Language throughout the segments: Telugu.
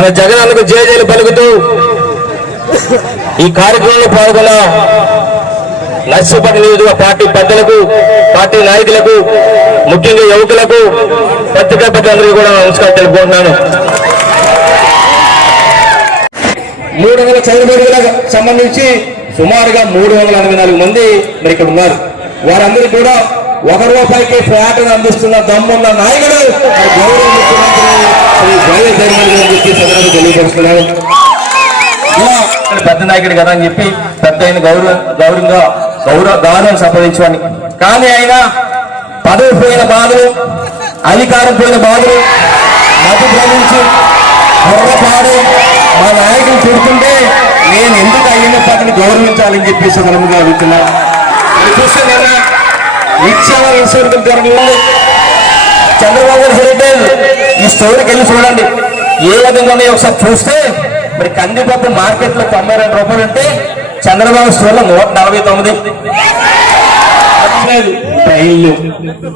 మన జగనన్నకు జేజేలు పలుకుతూ ఈ కార్యక్రమంలో పాల్గొన్న నర్సీపట్నం నియోజక పార్టీ పెద్దలకు పార్టీ నాయకులకు ముఖ్యంగా యువకులకు పత్రికా పెద్దలందరికీ కూడా నమస్కారం తెలుపుకుంటున్నాను. మూడు వందల చదువులకు సంబంధించి సుమారుగా మూడు వందల ఎనభై నాలుగు మంది మరి ఇక్కడ ఉన్నారు. వారందరూ కూడా ఒక రూపాయికి ఫ్లాట్ అందిస్తున్న దమ్మున్న నాయకుడు గౌరవ ముఖ్యమంత్రి శ్రీ జగన్ జగన్మోహన్ తెలియపరుస్తున్నాను పెద్ద నాయకుడు కదా అని చెప్పి పెద్ద ఆయన గౌరవ గౌరవంగా గౌరవ గౌరవం సంపాదించుకొని కానీ ఆయన పదవి పోయిన బాధలు అధికారం పోయిన బాధలు మతి భ్రమించి పొరపాడు మా నాయకులు తిడుతుంటే నేను ఎందుకు అయిన పక్కన గౌరవించాలని చెప్పి సందర్భంగా అడుగుతున్నాను చూస్తే నిన్న నిత్యాల విశ్వవిద్యాలయం జరగలేదు చంద్రబాబు గారు ఈ స్టోరీకి వెళ్ళి చూడండి. ఏ విధంగా ఉన్నాయో ఒకసారి చూస్తే మరి కందిపప్పు మార్కెట్లో తొంభై రెండు రూపాయలు అంటే చంద్రబాబు స్టోర్లో నూట నలభై తొమ్మిది. లేదు, ట్రైన్లు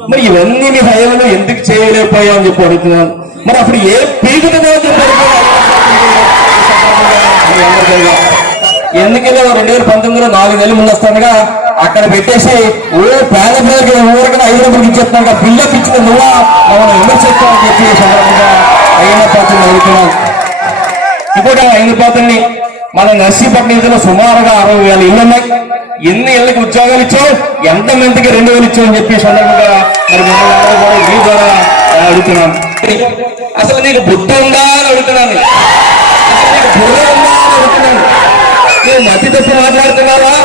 మరి ఇవన్నీ మీ హయాంలో ఎందుకు చేయలేకపోయావు అని చెప్పి అడుగుతున్నాను. మరి అప్పుడు ఏ పీకుతుందో అని చెప్పి ఎందుకంటే రెండు వేల పంతొమ్మిదిలో నాలుగు నెలలు ముందు వస్తానుగా అక్కడ పెట్టేసి ఓ పేద పేదకి ఊరికి ఐదు రూపాయలకి ఇచ్చేస్తున్నాను బిల్లు ఇచ్చిన నువ్వు? మమ్మల్ని విమర్శిస్తామని చెప్పి సందర్భంగా ఇంకోటి మన నర్సీపట్నం నిధులు సుమారుగా అరవై వేల ఇళ్ళు ఉన్నాయి. ఎన్ని ఇళ్ళకి ఉద్యోగాలు ఇచ్చావు? ఎంత మందికి రెండు వేలు ఇచ్చావు అని చెప్పి ఈ సందర్భంగా మరి కూడా మీ ద్వారా అడుగుతున్నాను. అసలు నీకు బుద్ధి ఉందా అని అడుగుతున్నాను. అసలు నీకు బుర్ర ఉందా అని అడుగుతున్నాను. నువ్వు మతి తప్పి మాట్లాడుతున్నావా?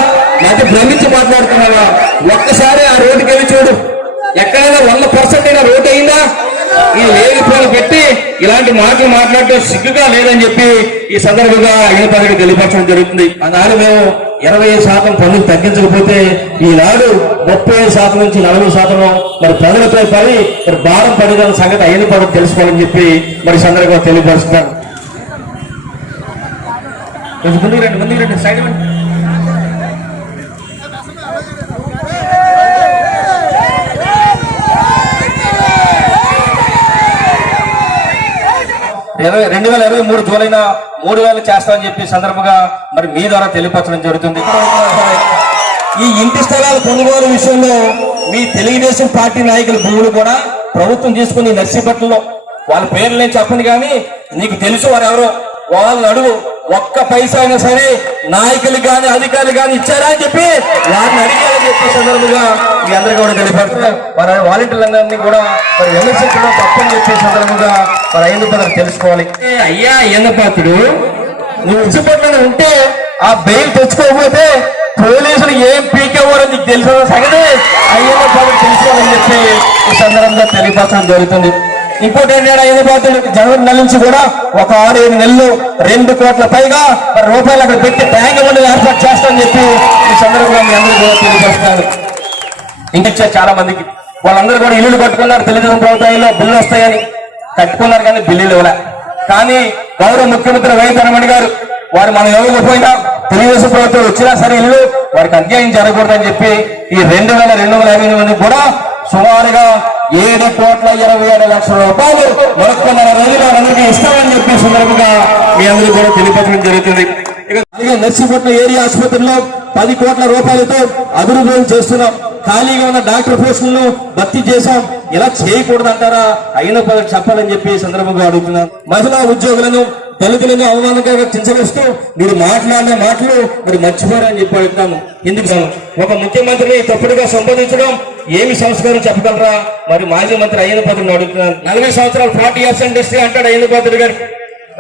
మతి భ్రమించి మాట్లాడుతున్నావా? ఒక్కసారి ఆ రోడ్డుకి వెళ్ళి చూడు. ఎక్కడైనా వంద పర్సెంట్ అయినా రోడ్డు అయిందా? ఈ లేని పెట్టి ఇలాంటి మాటలు మాట్లాడటం సిగ్గుగా లేదని చెప్పి ఈ సందర్భంగా అయిన పదవి తెలియపరచడం జరుగుతుంది. ఆనాడు మేము ఇరవై శాతం పన్నులు తగ్గించకపోతే ఈనాడు ముప్పై శాతం నుంచి నలభై శాతం మరి ప్రజలపై పడి మరి భారం పడిన సంగతి అయిన పదవి తెలుసుకోవాలని చెప్పి మరి సందర్భంగా తెలియపరుస్తున్నాను ముందుకు రండి ముందుకు రండి సైడ్ ఇరవై రెండు వేల ఇరవై మూడు జూలైన మూడు వేలు చేస్తామని చెప్పి సందర్భంగా మరి మీ ద్వారా తెలియపరచడం జరుగుతుంది. ఈ ఇంటి స్థలాల కొనుగోలు విషయంలో మీ తెలుగుదేశం పార్టీ నాయకుల భూములు కూడా ప్రభుత్వం తీసుకుని నర్సీపట్నంలో వాళ్ళ పేర్లు నేను చెప్పను కానీ నీకు తెలుసు వారు ఎవరో. వాళ్ళని అడుగు. ఒక్క పైసా అయినా సరే నాయకులు కానీ అధికారులు కానీ ఇచ్చారా అని చెప్పి వారిని అడిగారని చెప్పి సందర్భంగా మీ అందరికీ కూడా తెలియపడుతున్నారు వారి వాలంటీర్లందరినీ కూడా మరి విమర్శించడం తప్పని చెప్పి సందర్భంగా మరి పదవి తెలుసుకోవాలి. అయ్యా అయ్యన్న పాత్రుడు. నువ్వు ఇచ్చిపట్ల ఉంటే ఆ బెయిల్ తెచ్చుకోకపోతే పోలీసులు ఏం పీకేవారని నీకు తెలిసిన సంగతి అయ్యన్న పాత్ర తెలుసుకోవాలని చెప్పి ఈ సందర్భంగా తెలియపరచడం జరుగుతుంది. ఇంకోటి ఏంటంటే ఐదు పాత్రలు జనవరి నెల నుంచి కూడా ఒక ఆరు ఏడు నెలలు రెండు కోట్ల పైగా రూపాయలు అక్కడ పెట్టి ట్యాంక్ బండ్లు ఏర్పాటు చేస్తామని చెప్పి ఈ సందర్భంగా మీ అందరూ కూడా తెలియజేస్తున్నారు ఇంకిచ్చారు చాలా మందికి వాళ్ళందరూ కూడా ఇల్లు కట్టుకున్నారు తెలుగుదేశం ప్రభుత్వంలో బిల్లు వస్తాయని. కట్టుకున్నారు కానీ బిల్లులు ఇవ్వలే. కానీ గౌరవ ముఖ్యమంత్రి వైఎస్ రమణ గారు వారు మనం ఇవ్వకపోయినా తెలుగుదేశం ప్రభుత్వం వచ్చినా సరే ఇల్లు వారికి అన్యాయం జరగకూడదని చెప్పి ఈ రెండు వేల రెండు వందల యాభై మంది కూడా సుమారుగా ఏడు కోట్ల ఇరవై ఏడు లక్షల రూపాయలు మరొక్కన్నర రోజులు అందరికీ ఇస్తామని చెప్పి సందర్భంగా మీ అందరూ కూడా తెలియపరచడం జరుగుతుంది. అలాగే నర్సీపట్నం ఏరియా ఆసుపత్రిలో పది కోట్ల రూపాయలతో అభివృద్ధి చేస్తున్నాం. ఖాళీగా ఉన్న డాక్టర్ పోస్టులను భర్తీ చేశాం. ఇలా చేయకూడదు అంటారా అయిన చెప్పాలని చెప్పి సందర్భంగా అడుగుతున్నాను. మహిళా ఉద్యోగులను తల్లిదండ్రులను అవమానంగా చించవేస్తూ మీరు మాట్లాడిన మాటలు మీరు మర్చిపోరని చెప్పి అడుగుతాను ఎందుకు ఒక ముఖ్యమంత్రిని తప్పుడుగా సంబోధించడం ఏమి సంస్కారం చెప్పగలరా? మరి మాజీ మంత్రి అయ్యన పాత్రను అడుగుతున్నాను. నలభై సంవత్సరాలు ఫార్టీ ఇయర్స్ ఇండస్ట్రీ అంటాడు అయ్యన పాత్ర గారు.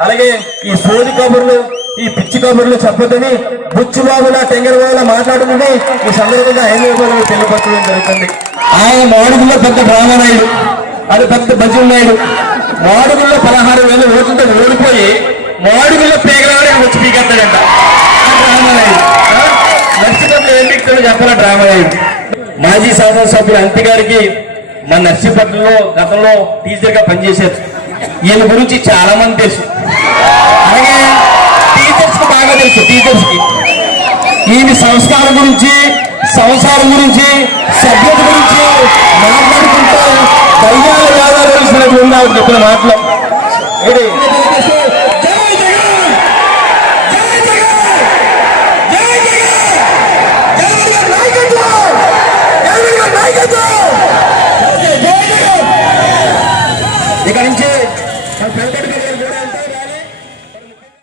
అలాగే ఈ సోది కబుర్లు ఈ పిచ్చి కబుర్లు చెప్పదని బుచ్చిబాబులా టెంగరబాబులా మాట్లాడుతుంది ఈ సందర్భంగా హైదరాబాద్ తెలియపరచడం జరుగుతుంది. ఆయన మాడుగుల్లో పెద్ద డ్రామానాయుడు అది పెద్ద భజన నాయుడు. మాడుగుల్లో పదహారు వేల ఓట్లతో ఓడిపోయి మాడుగుల్లో పీగలవాడే వచ్చి పీకెత్తాడంట ఆ డ్రామానాయుడు ఆ? చెప్పాల మాజీ శాసనసభ్యులు అంతి గారికి మన నర్సిపట్లలో గతంలో టీచర్గా పనిచేశారు. ఈయన గురించి చాలా మంది తెలుసు. అలాగే టీచర్స్కు బాగా తెలుసు టీచర్స్కి ఈయన సంస్కారం గురించి సంసారం గురించి సభ్యత గురించి మాట్లాడుకుంటూ దయ్యాలు కాదా తెలిసినట్టు ఉన్నారు చెప్పిన మాటలో.